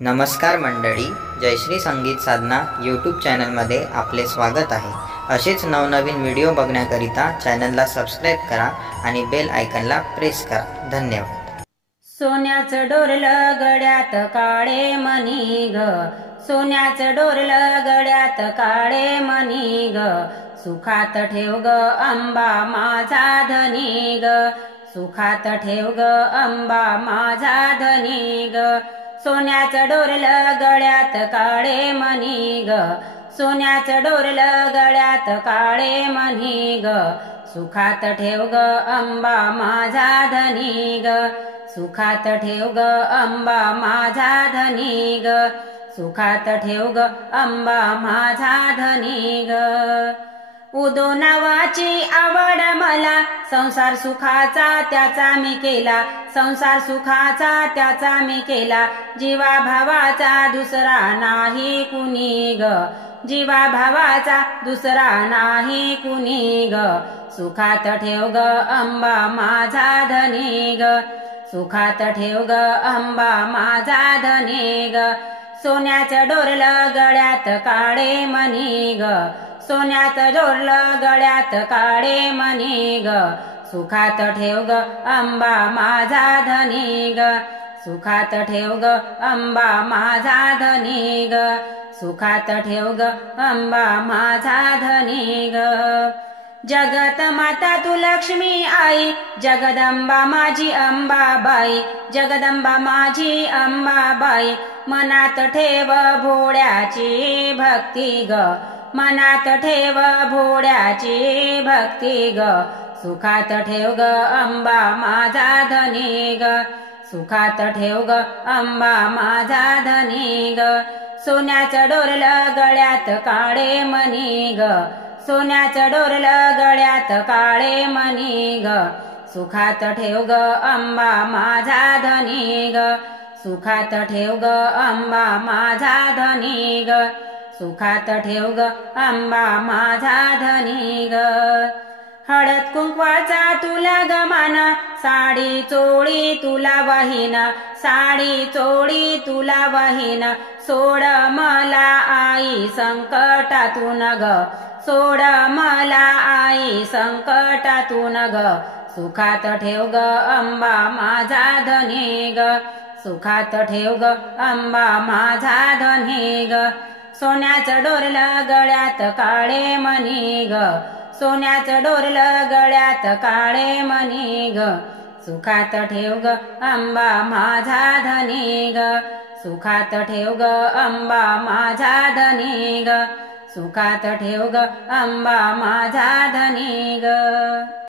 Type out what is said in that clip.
नमस्कार मंडळी, जयश्री संगीत साधना यूट्यूब चॅनलमध्ये आपले स्वागत आहे। असेच नवनवीन व्हिडिओ बघण्याकरिता चॅनलला सबस्क्राइब करा आणि बेल आयकॉनला प्रेस करा। धन्यवाद। सोन्याचं डोरलं गळ्यात काळे मणी ग, सोन्याचं डोरलं गळ्यात काळे मणी ग, सुखात ठेव ग अंबा माझा धनी ग, सुखात ठेव ग अंबा माझा धनी ग। सोन्याचं डोरलं गळ्यात काळे मणी ग, सोन्याचं डोरलं गळ्यात काळे मणी ग, सुखात ठेव ग अंबा माझा धनी ग, सुखात ठेव ग अंबा माझा धनी ग, सुखात ठेव ग अंबा माझा धनी ग। उदो नावाची आवड मला, संसार सुखाचा त्याचा मी केला, संसार सुखाचा त्याचा मी केला, जीवा भावाचा दुसरा नाही कुणी ग, जीवा भावाचा दुसरा नाही कुणी ग, सुखात ठेव ग अंबा माझा धनी ग, सुखात ठेव ग अंबा माझा धनी ग। सोन्याचं डोरलं गळ्यात काळे मणी ग, सोन्याचं डोरलं गळ्यात काळे मणी ग, सुखात ठेव ग अंबा माझा धनी ग, सुखात ठेव ग अंबा माझा धनी ग, सुखात ठेव ग अंबा माझा धनी ग। जगत माता तू लक्ष्मी आई, जगदंबा माझी अंबाबाई, जगदंबा माझी अंबाबाई, मनात ठेव भोळ्याची भक्ती ग, मनात ठेव भोळ्याची भक्ती ग, सुखात ठेव ग अंबा माझा धनी ग, सुखात ठेव ग अंबा माझा धनी ग। सोन्याचं डोरलं गळ्यात काळे मणी ग, सोन्याचं डोरलं गळ्यात काळे मणी ग, सुखात ठेव ग अंबा माझा धनी ग, सुखात ठेव ग अंबा माझा धनी ग, सुखात ठेव ग अंबा माझा धनी ग। हळद कुंकवाचा तुला ग मान, साडी चोळी तुला वाहीन, साडी चोळी तुला वाहीन, सोड मला आई संकटातून ग, सोड मला आई संकटातून ग, सुखात ठेव ग अंबा माझा धनी ग, सुखात ठेव ग अंबा माझा धनी ग। सोन्याचं डोरलं गळ्यात काळे मणी ग, सोन्याचं डोरलं गळ्यात काळे मणी ग, सुखात ठेव ग अंबा माझा धनी ग, सुखात ठेव ग अंबा माझा धनी ग, सुखात ठेव ग अंबा माझा धनी ग।